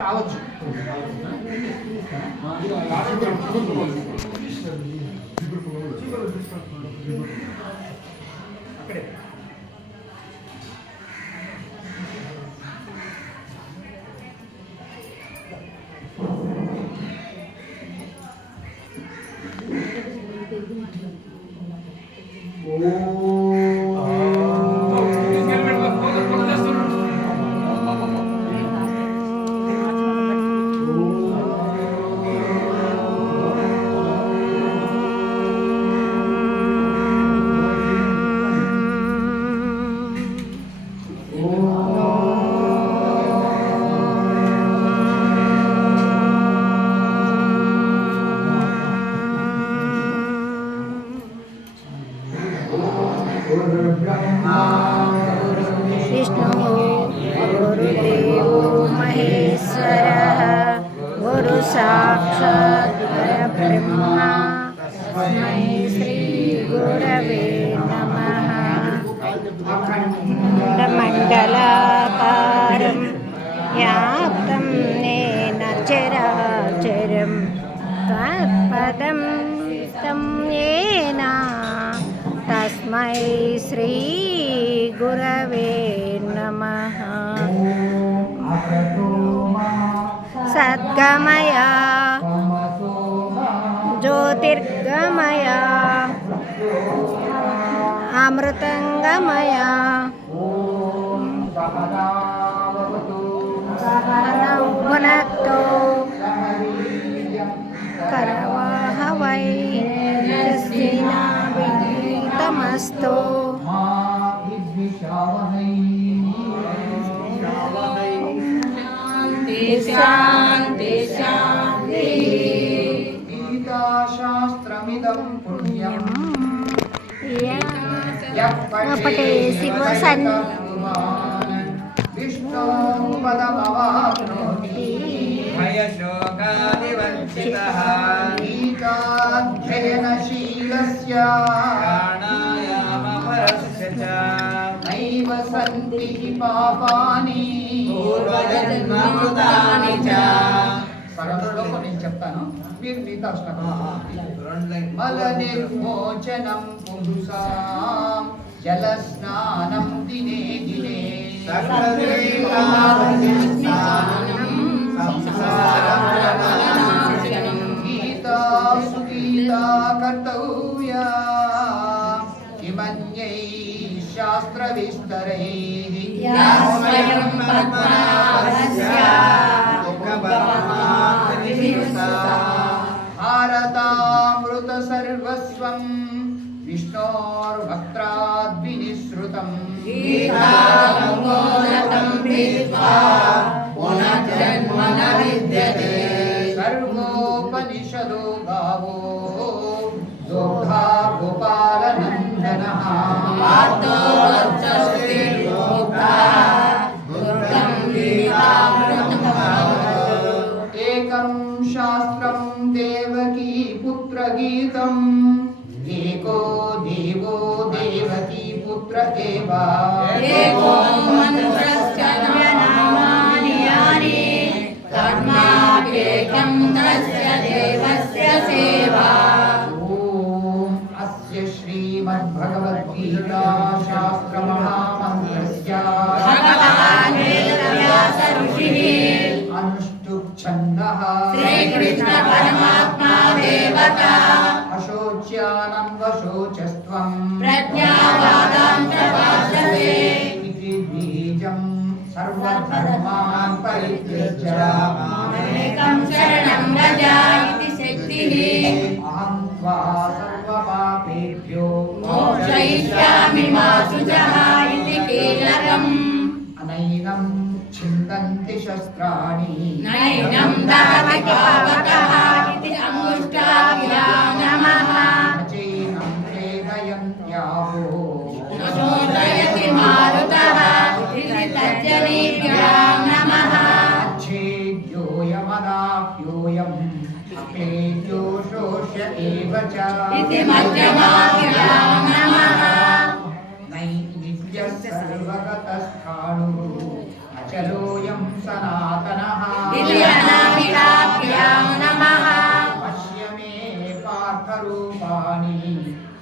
రావచ్చు. అక్కడే विष्णु गुरुदेवो महेश्वरः गुरु साक्षात् परब्रह्मा तस्मै श्री गुरवे नमः। मंडलाकारं व्याप्तं येन चराचरं तत्पदं तं येन तस्मै श्री गुरवे नमः। सद्गमय ज्योतिर्गमय अमृतंगमय सहनौ भुनक्तु करवाहवै तमस्तु। शांति शांति गीताशास्त्रमिदं पुण्यं पटे शिवसन् विष्णुपदमवाप्नोति भयशोकादिवर्जितः गीताध्ययनशीलस्य प्राणायामपरस्य च नैव सन्ति हि पापानि पूर्वजन्मकृतानि च। శ్లోకం నేను చెప్తాను, మీరు మిగతా శ్లోకం. మల నిర్మోచనం పుంసాం జల స్నానం దినే దినే గీతా సుగీతా కర్తవ్యా కిమన్యై శాస్త్ర విస్తరైః భారతామృత సర్వస్వం విష్ణోర్వక్త్రాద్వినిశ్రుతం సర్వోపనిషదో గావో దుగ్ధా గోపాలనందనః ఏకం శాస్త్రం దేవకీ పుత్ర గీతం ఏకో దేవో దేవకీ పుత్ర ఏవ एको मनुष्यस्य नामानि यानि कर्माप्येकं तस्य देवस्य सेवा। ఓం అస్య శ్రీమద్భగవద్గీతా శాస్త్రమహామంత్రస్య भगवान् वेदव्यास ऋषिः అనుష్ఠుప్ ఛందః श्रीकृष्ण परमात्मा देवता అశోచ్యానం వశోచస్త్వం प्रज्ञावादां च भाषसे इति बीजं सर्वधर्मान् परित्यज्य मामेकं शरणं व्रज इति शक्तिः अहं त्वा सर्वपापेभ्यो मोक्षयिष्यामि मा शुचः इति कीलकम् अनैनं छिन्दन्ति शस्त्राणि नैनं दहति पावकः इति अंगुष्ठाभ्यां नमः। न चैनं वेदयन्त्यापो न शोषयति मारुतः इति तज्जनीभ्यां नमः। अच्छेद्योऽयमदाप्योऽयम् अक्लेद्यो शोष्य एव च इति मध्यमाभ्यां नमः। नित्यः सर्वगतस्थाणुः अचलोऽयं सनातनः इति अनामिकाभ्यां नमः पश्य मे पार्थरूपाणि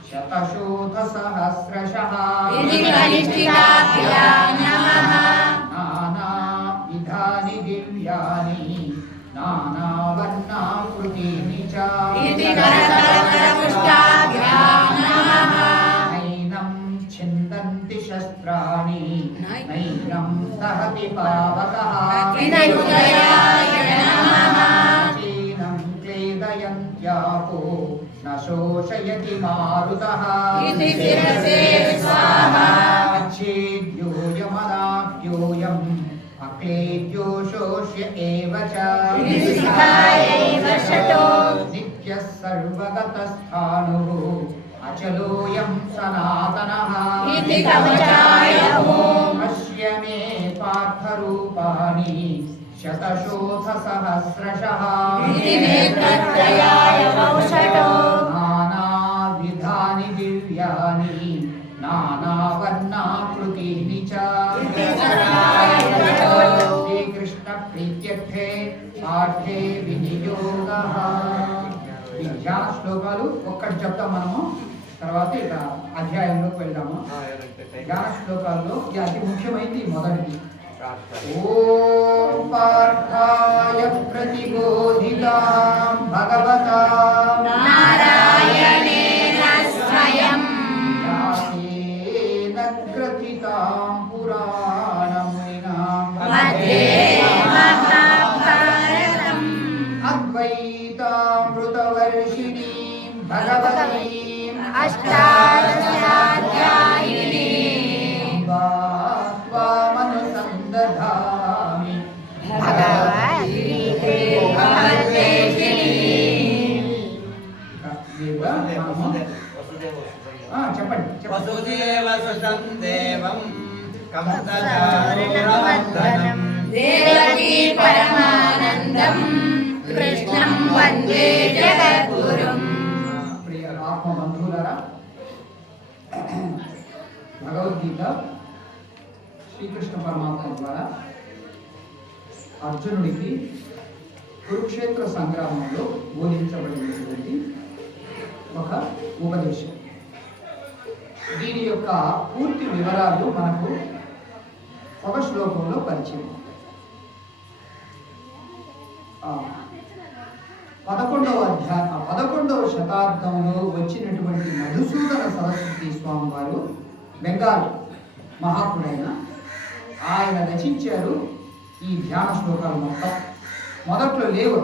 शतशोथसहस्रशः इति कनिष्ठिकाभ्यां नमः नानाविधानि दिव्यानि नानावर्णाकृतीनि च इति करतलपुष्टाभ्यां नमः नैनं छिन्दन्ति शस्त्राणि नैनं दहति पावकः इति उदयाय नमः चीनं क्लेदयन्त्यापो न शोषयति मारुतः इति शिरसे स्वाहा अच्छेद्योऽयमदाप्योऽयम् अक्लेद्यो शोष्य एव च इति शिखायैव शतो नित्यः सर्वगतस्थाणुः अचलोऽयं सनातनः इति कवचाय ॐ पश्य मे पार्थरूपाणि शतशोथसहस्रशः इति नेत्रत्रयाय औषधो नानाविधानि दिव्यानि नानावर्णाकृतीनि च इति सर्वाय वचो శ్రీకృష్ణప్రీత్యర్థే పాఠే వినియోగః. ఈ ధ్యాన శ్లోకాలు ఒక్కటి చెప్తాం మనము, తర్వాత ఇక అధ్యాయంలోకి వెళ్దాము. ధ్యాన శ్లోకాల్లో ఇది అతి ముఖ్యమైనది మొదటిది. ఓం పార్థాయ ప్రతిబోధితాం భగవతా నారాయణేన స్వయం వ్యాసేన గ్రథితాం పురాణమునినా మధ్యే మహాభారతం అద్వైతామృతవర్షిణీం భగవతీం అష్టాదశాధ్యాయినీం త్వామనుసందధామి భగవద్గీతే భగవద్వేషిణీం చెప్పండి వసుదేవ సుతం దేవం కంసచారుణవర్ధనం దేవకీ పరమానందం కృష్ణం వందే జగద్గురుం ప్రియ ఆత్మ బంధువులారా, భగవద్గీత శ్రీకృష్ణ పరమాత్మ ద్వారా అర్జునుడికి కురుక్షేత్ర సంగ్రామంలో బోధించబడినటువంటి ఒక ఉపదేశం. దీని యొక్క పూర్తి వివరాలు మనకు ఒక శ్లోకంలో పరిచయం. 11వ శతాబ్దంలో వచ్చినటువంటి మధుసూదన సరస్వతి స్వామి వారు బెంగాల్ మహాత్ముడైన ఆయన రచించారు ఈ ధ్యాన శ్లోకాలు మొత్తం. మొదట్లో లేవు,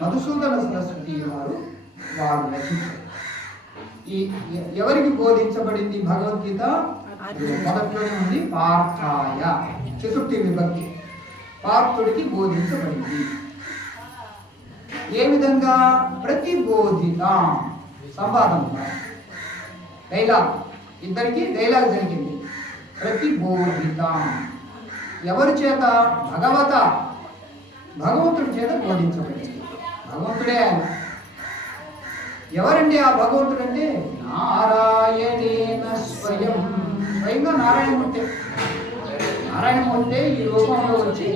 మధుసూదన సరస్వతి వారు రచించారు. ఈ ఎవరికి బోధించబడింది భగవద్గీత? మొదట్లోనే ఉంది పార్థాయ, చతుర్థి విభక్తి, పార్థుడికి బోధించబడింది. ఏ విధంగా? ప్రతిబోధిత సంవాదం, డైలాగ్, ఇద్దరికి డైలాగ్ జరిగింది. ప్రతిబోధిత ఎవరి చేత? భగవంతుడి చేత బోధించబడింది. భగవంతుడే ఆయన. ఎవరండి ఆ భగవంతుడు అంటే? నారాయణేన స్వయం, స్వయంగా నారాయణమూర్తి ఈ రూపంలో వచ్చి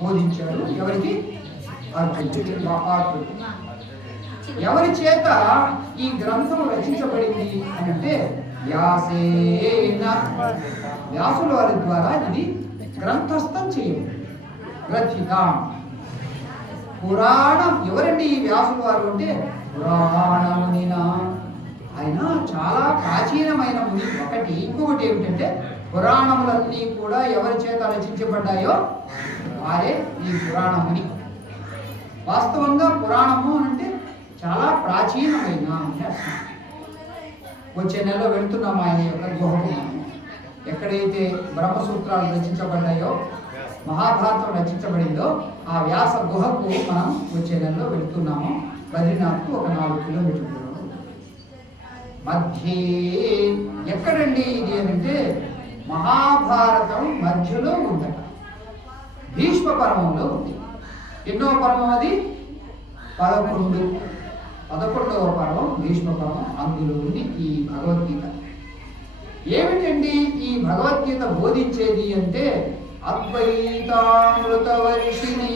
బోధించాడు. ఎవరికి? అర్జునుడు. ఎవరి చేత ఈ గ్రంథం రచించబడింది అని అంటే వ్యాసుల వారి ద్వారా ఇది గ్రంథస్థం చేయబడింది. గ్రథితాం పురాణం. ఎవరండి ఈ వ్యాసుల వారు అంటే? పురాణమునినా, ఆయన చాలా ప్రాచీనమైన ముని. ఇంకొకటి ఏమిటంటే పురాణములన్నీ కూడా ఎవరి చేత రచించబడ్డాయో వారే ఈ పురాణముని. వాస్తవంగా పురాణము అంటే చాలా ప్రాచీనమైన అంటే అర్థం. వచ్చే నెలలో వెళ్తున్నాము ఆయన యొక్క గుహకు. ఎక్కడైతే బ్రహ్మసూత్రాలు రచించబడ్డాయో, మహాభారతం రచించబడిందో ఆ వ్యాస గుహకు మనం వచ్చే నెలలో వెళ్తున్నాము. బద్రీనాథ్కు ఒక 4 కిలోమీటర్ల దూరం. మధ్యే ఎక్కడండి ఇది అంటే మహాభారతం మధ్యలో ఉందట. భీష్మ పర్వంలో ఉంది. ఎన్నో పర్వం అది? 11వ పర్వం భీష్మ పర్వం. అందులో ఉంది ఈ భగవద్గీత. ఏమిటండి ఈ భగవద్గీత బోధించేది అంటే అద్వైతామృతవర్షిణి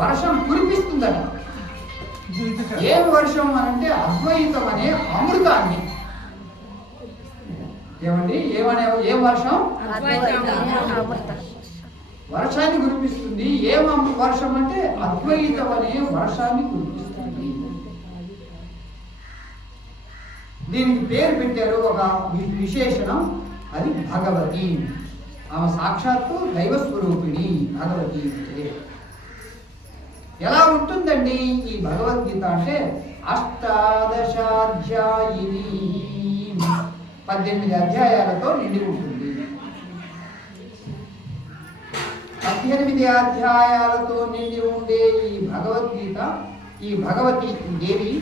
వర్షం కురిపిస్తుందట. ఏం వర్షం అనంటే అద్వైతం అనే అమృతాన్ని. ఏమండి ఏం వర్షం? వర్షాన్ని కురిపిస్తుంది. ఏం వర్షం అంటే అద్వైతం అనే వర్షాన్ని కురిపిస్తుంది. దీనికి పేరు పెట్టారు, ఒక విశేషణం, అది భగవతి. ఆమె సాక్షాత్తు దైవ స్వరూపిణి భగవతి. ఎలా ఉంటుందండి ఈ భగవద్గీత అంటే 18 అధ్యాయాలతో నిండి ఉంటుంది. 18 అధ్యాయాలతో నిండి ఉండే ఈ భగవద్గీత, ఈ భగవతి దేవి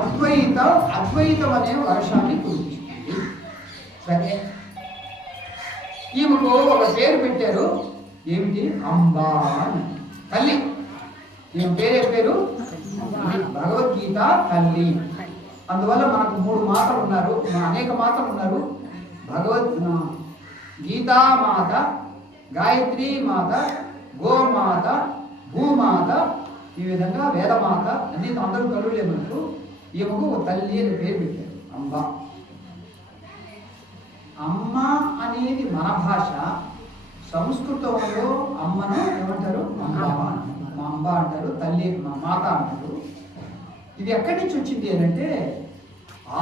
అద్వైతం అనే వర్షాన్ని కురిపిస్తుంది. సరే, ఈమెకు ఒక పేరు పెట్టారు, ఏమిటి? అంబా తల్లి. ఈమె పేరే పేరు భగవద్గీత తల్లి. అందువల్ల మనకు 3 మాతలు ఉన్నారు, అనేక మాతలు ఉన్నారు. గీతామాత, గాయత్రి మాత, గోమాత, భూమాత, ఈ విధంగా వేదమాత అన్ని అందరూ తల్లులే మనకు. ఈమెకు ఒక తల్లి అని పేరు పెట్టారు, అంబ. అమ్మ అనేది మన భాష. సంస్కృతంలో అమ్మను ఏమంటారు? అంబ అంటారు, తల్లి మాత అంటారు. ఇది ఎక్కడి నుంచి వచ్చింది అంటే,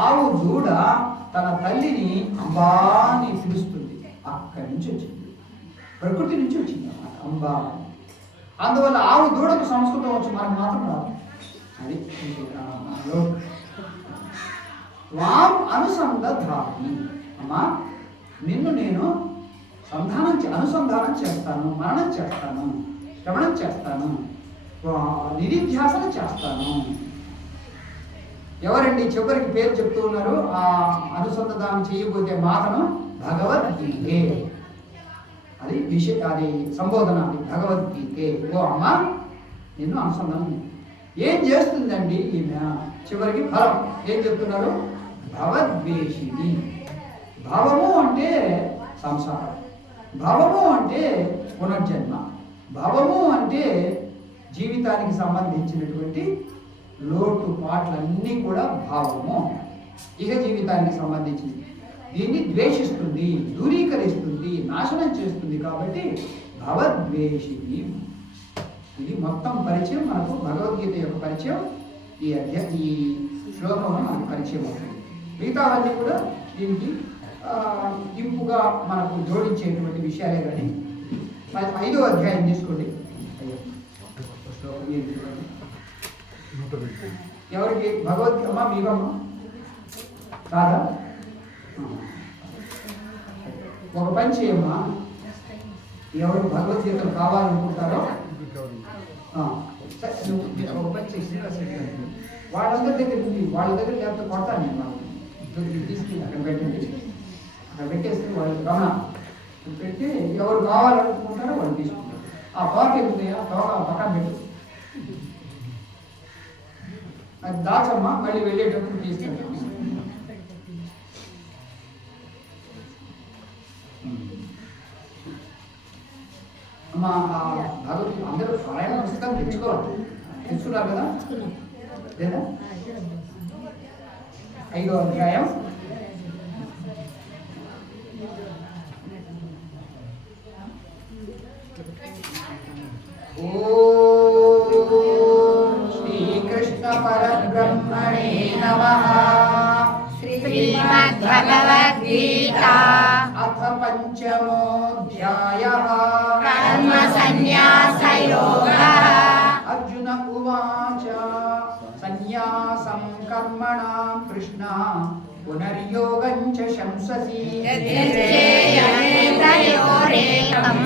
ఆవు దూడ తన తల్లిని అంబా అని పిలుస్తుంది. అక్కడి నుంచి వచ్చింది, ప్రకృతి నుంచి వచ్చింది అన్నమాట అంబా. అందువల్ల ఆవు దూడకు సంస్కృతం వచ్చి మనకు మాత్రం రాదు. అది వాం అనుసంధాని. అమ్మా, నిన్ను నేను అనుసంధానం చేస్తాను, మరణం చేస్తాను, శ్రవణం చేస్తాను, నిధిధ్యాసన చేస్తాను. ఎవరండి చివరికి పేరు చెప్తూ ఉన్నారు? ఆ అనుసంధానం చేయబోతే మాతను భగవద్గీతే. అది అది సంబోధన, భగవద్గీతే. ఓ అమ్మ, నిన్ను అనుసంధానం ఏం చేస్తుందండి ఈమె? చివరికి ఫలం ఏం చెప్తున్నారు? భవద్వేషిణి. భవము అంటే సంసారం, భవము అంటే పునర్జన్మ, భవము అంటే జీవితానికి సంబంధించినటువంటి లోటుపాట్లన్నీ కూడా భావము, ఇహ జీవితానికి సంబంధించింది. దీన్ని ద్వేషిస్తుంది, దూరీకరిస్తుంది, నాశనం చేస్తుంది. కాబట్టి భవద్వేషిణి. ఇది మొత్తం పరిచయం, మనకు భగవద్గీత యొక్క పరిచయం ఈ శ్లోకంలో మనకు పరిచయం అవుతుంది. మిగతావన్నీ కూడా దీనికి ఇంపుగా మనకు జోడించేటువంటి విషయాలే. కానీ 5వ అధ్యాయం తీసుకోండి. ఎవరికి? భగవద్గీత. అమ్మా మీకమ్మ కాదా? ఒక పని చేయమ్మా, ఎవరు భగవద్గీతలు కావాలనుకుంటారో ఒక పని చేసి వాళ్ళందరి దగ్గర ఉంది, వాళ్ళ దగ్గర లేకపోతే కొడతాను నేను. వాళ్ళు తీసుకెళ్ళి అక్కడ పెట్టండి, అక్కడ పెట్టేస్తే వాళ్ళు గమనం పెట్టి ఎవరు కావాలనుకుంటారో వాళ్ళు తీసుకుంటారు. ఆ తోక ఎందుకు? ఆ తోక పక్కన పెట్టు, అది దాచమ్మా, మళ్ళీ వెళ్ళేటప్పుడు తీసుకెళ్తాం. అమ్మా, భగవద్గీత అందరూ స్వయం పుస్తకం తెచ్చుకోవాలి. తెచ్చుకున్నారు కదా లేదా? 5వ అధ్యాయం శ్రీకృష్ణ పరబ్రహ్మణే నమః. శ్రీమద్భగవద్గీత అథ పంచమోऽధ్యాయః. కర్మ సన్యాస యోగః. అర్జున ఉవాచ సన్యాసం కర్మణాం కృష్ణ పునర్యోగం చ శంససి. యజ్ఞేయమేతయోరేకం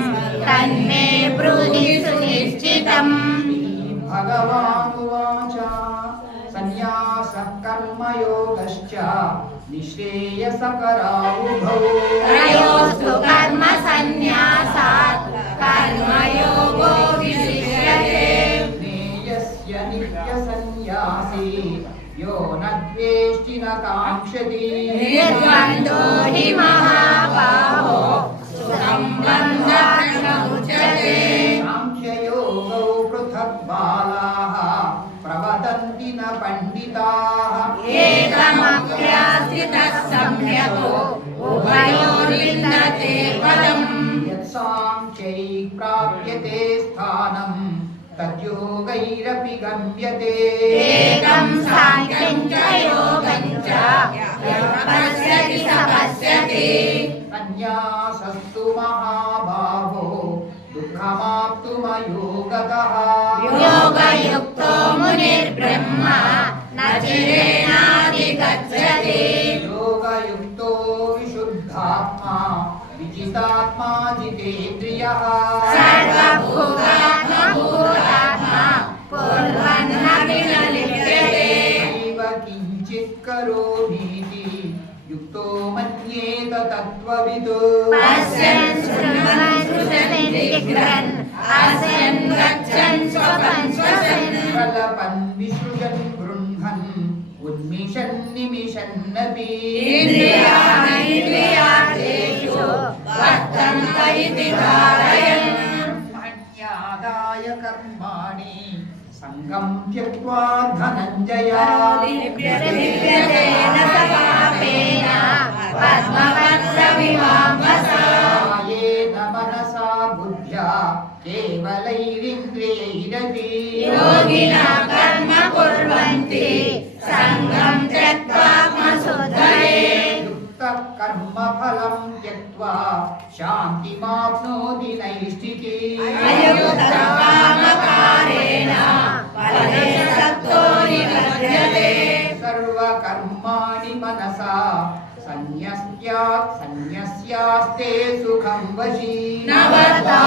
తన్మే బ్రూహి సునిశ్చితం. భగవానువాచ సన్యాసః కర్మయోగశ్చ నిశ్రేయసకరావుభౌ. త్రయోస్తు కర్మ సన్యాసాత్ కర్మయోగో విశిష్యతే. జ్ఞేయస్య నిత్య సన్యాసీ యో న ద్వేష్టి న కాంక్షతి. నిర్ద్వందో హి మహాబాహో సుఖం బంధాన్ సముచ్యతే. సాంఖ్య तयोर्विन्दते पदम् यत्साङ्ख्यै प्राप्यते स्थानं तद्योगैरपि गम्यते एकं साङ्ख्यं च योगं च यः पश्यति स पश्यति सन्न्यासस्तु महाबाहो दुःखमाप्तुमयोगतः योगयुक्तो मुनिर्ब्रह्मा न चिरेणाधिगच्छति योगयुक्तो विशुद्धात्मा विजितात्मा जितेन्द्रियः सर्वभूतात्मा कुर्वन्नपि न लिप्यते नैव किञ्चित् करोमीति युक्तो मन्येत तत्त्वविद् पश्यन् शृण्वन् श्रुतन् जिघ्रन् अस्यन् गच्छन् स्वपन् श्वसन् प्रलपन् विसृजन् गृह्णन् उन्मिषन् निमिषन्नपि इन्द्रियाणीन्द्रियार्थेषु वर्तन्त इति कारयन् ब्रह्मण्यादाय कर्माणि सङ्गं त्यक्त्वा धनञ्जय लिप्यते न स पापेन पद्मपत्रविवाम्भसा कायेन मनसा बुद्ध्या केवलैरिन्द्रियैरपि योगिनः कर्म कुर्वन्ति सङ्गं त्यक्त्वात्मशुद्धये युक्तः कर्मफलं त्यक्त्वा शान्तिमाप्नोति नैष्ठिकीम् अयुक्तकामकारेण फले सक्तो निबध्यते सर्वकर्माणि मनसा सन्न्यस्यास्ते सुखं वशी नवता